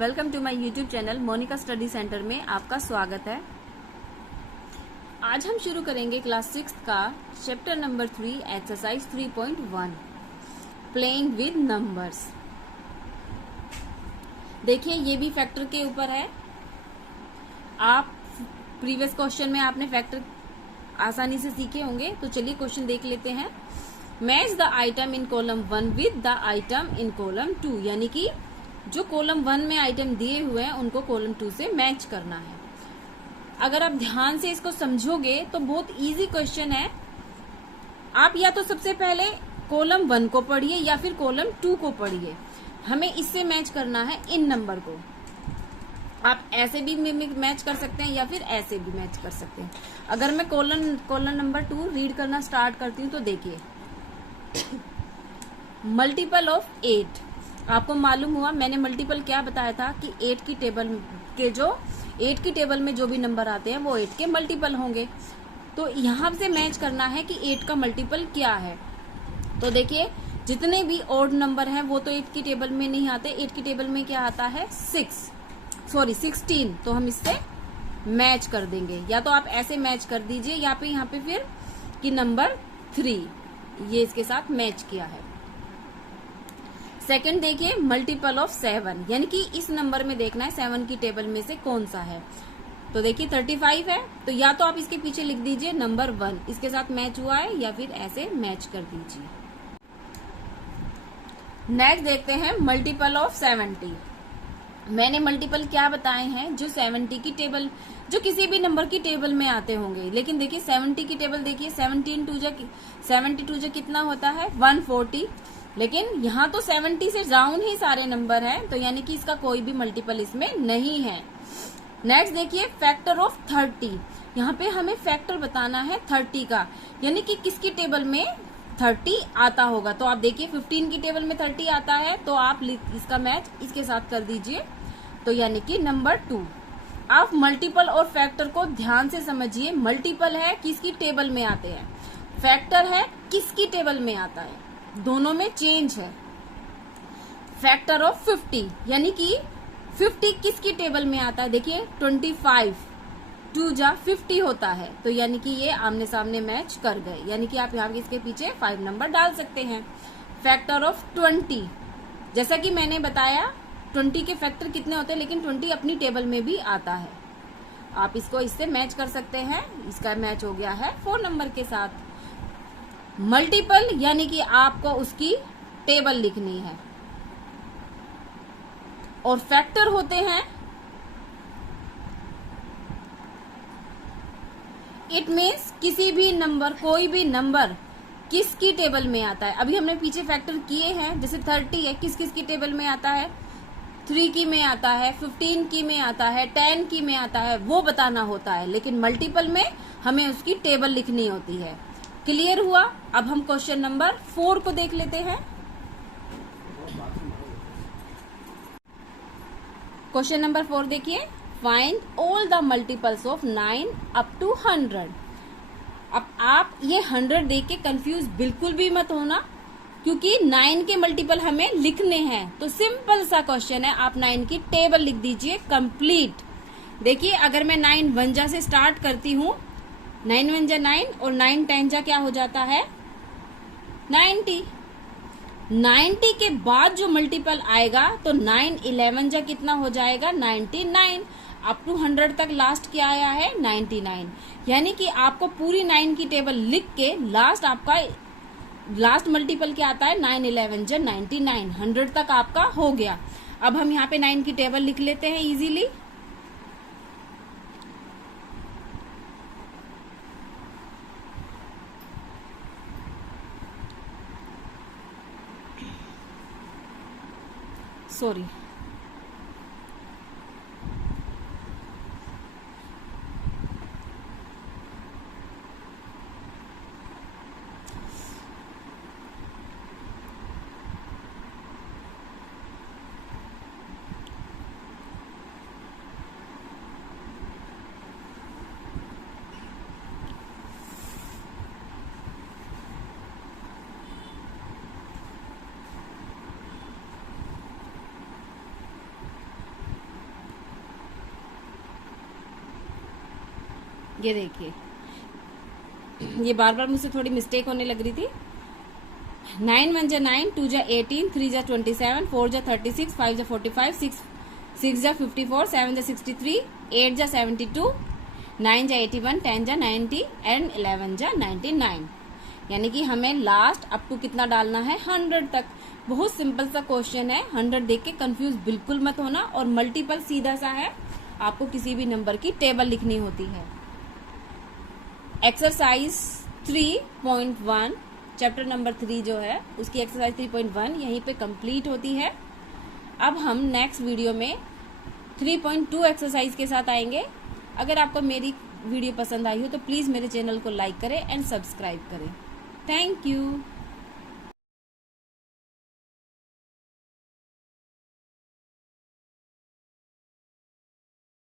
Welcome to my YouTube channel Monika study centre में आपका स्वागत है। आज हम शुरू करेंगे क्लास 6 का chapter number 3 exercise 3.1 playing with numbers. देखिए ये भी फैक्टर के ऊपर है। आप प्रीवियस क्वेश्चन में आपने फैक्टर आसानी से सीखे होंगे, तो चलिए क्वेश्चन देख लेते हैं। Match the item in column 1 with the item in column 2, यानी कि जो कॉलम 1 में आइटम दिए हुए हैं उनको कॉलम 2 से मैच करना है। अगर आप ध्यान से इसको समझोगे तो बहुत इजी क्वेश्चन है। आप या तो सबसे पहले कॉलम 1 को पढ़िए या फिर कॉलम 2 को पढ़िए। हमें इससे मैच करना है इन नंबर को। आप ऐसे भी मैच कर सकते हैं या फिर ऐसे भी मैच कर सकते हैं। अगर मैं कॉलम नंबर 2 रीड करना स्टार्ट करती हूँ तो देखिए, मल्टीपल ऑफ 8। आपको मालूम हुआ, मैंने मल्टीपल क्या बताया था कि 8 की टेबल में जो भी नंबर आते हैं वो 8 के मल्टीपल होंगे। तो यहां से मैच करना है कि 8 का मल्टीपल क्या है। तो देखिए जितने भी ऑड नंबर हैं वो तो 8 की टेबल में नहीं आते। 8 की टेबल में क्या आता है 16। तो हम इससे मैच कर देंगे। या तो आप ऐसे मैच कर दीजिए या पे यहाँ पे फिर कि नंबर 3 ये इसके साथ मैच किया है। सेकंड देखिए, मल्टीपल ऑफ 7, यानी कि इस नंबर में देखना है 7 की टेबल में से कौन सा है। तो देखिए 35 है, तो या तो आप इसके पीछे लिख दीजिए नंबर 1 इसके साथ मैच हुआ है, या फिर ऐसे मैच कर दीजिए। नेक्स्ट देखते हैं मल्टीपल ऑफ 70। मैंने मल्टीपल क्या बताए हैं, जो 70 की टेबल, जो किसी भी नंबर की टेबल में आते होंगे। लेकिन देखिए 70 की टेबल देखिए, 72 कितना होता है 140। लेकिन यहाँ तो 70 से डाउन ही सारे नंबर हैं, तो यानी कि इसका कोई भी मल्टीपल इसमें नहीं है। नेक्स्ट देखिए फैक्टर ऑफ 30। यहाँ पे हमें फैक्टर बताना है 30 का, यानी कि किसकी टेबल में 30 आता होगा। तो आप देखिए 15 की टेबल में 30 आता है, तो आप इसका मैच इसके साथ कर दीजिए, तो यानी कि नंबर 2। आप मल्टीपल और फैक्टर को ध्यान से समझिए। मल्टीपल है किसकी टेबल में आते हैं, फैक्टर है किसकी टेबल में आता है, दोनों में चेंज है। फैक्टर ऑफ 50, यानी कि 50 किसकी टेबल में आता है, देखिए 25 2 जा 50 होता है, तो यानी कि ये आमने सामने मैच कर गए, यानी कि आप यहाँ इसके पीछे 5 नंबर डाल सकते हैं। फैक्टर ऑफ 20, जैसा कि मैंने बताया 20 के फैक्टर कितने होते हैं, लेकिन 20 अपनी टेबल में भी आता है। आप इसको इससे मैच कर सकते हैं। इसका मैच हो गया है 4 नंबर के साथ। मल्टीपल यानी कि आपको उसकी टेबल लिखनी है, और फैक्टर होते हैं, इट मीन्स किसी भी नंबर, कोई भी नंबर किसकी टेबल में आता है। अभी हमने पीछे फैक्टर किए हैं, जैसे 30 है, किस किस की टेबल में आता है, 3 की में आता है, 15 की में आता है, 10 की में आता है, वो बताना होता है। लेकिन मल्टीपल में हमें उसकी टेबल लिखनी होती है। क्लियर हुआ। अब हम क्वेश्चन नंबर 4 को देख लेते हैं। क्वेश्चन नंबर 4 देखिए, find all the multiples of 9 up to 100। अब आप ये 100 देख के कंफ्यूज बिल्कुल भी मत होना, क्योंकि 9 के मल्टीपल हमें लिखने हैं। तो सिंपल सा क्वेश्चन है, आप 9 की टेबल लिख दीजिए कंप्लीट। देखिए अगर मैं 9 1 से स्टार्ट करती हूँ, 9 1 9 और 9 10 क्या हो जाता है 90 के बाद जो मल्टीपल आएगा तो 9 11 कितना हो जाएगा 99। अप टू 100 तक लास्ट क्या आया है 99। यानी कि आपको पूरी 9 की टेबल लिख के लास्ट मल्टीपल क्या आता है 9 11 99। 100 तक आपका हो गया। अब हम यहाँ पे 9 की टेबल लिख लेते हैं इजीली। सॉरी, ये देखिए, ये बार बार मुझसे थोड़ी मिस्टेक होने लग रही थी। 9 1 जा 9, 2 जा 18, 3 जा 27, 4 जा 36, 5 जा 45, 6 जा 54, 7 जा 63, 8 जा 72, 9 जा 81, 10 जा 90 एंड 11 जा 99। यानी कि हमें लास्ट अप टू कितना डालना है, 100 तक। बहुत सिंपल सा क्वेश्चन है, 100 देख के कंफ्यूज बिल्कुल मत होना। और मल्टीपल सीधा सा है, आपको किसी भी नंबर की टेबल लिखनी होती है। एक्सरसाइज 3.1 चैप्टर नंबर 3 जो है उसकी एक्सरसाइज 3.1 यहीं पे कंप्लीट होती है। अब हम नेक्स्ट वीडियो में 3.2 एक्सरसाइज के साथ आएंगे। अगर आपको मेरी वीडियो पसंद आई हो तो प्लीज़ मेरे चैनल को लाइक करें एंड सब्सक्राइब करें। Thank you.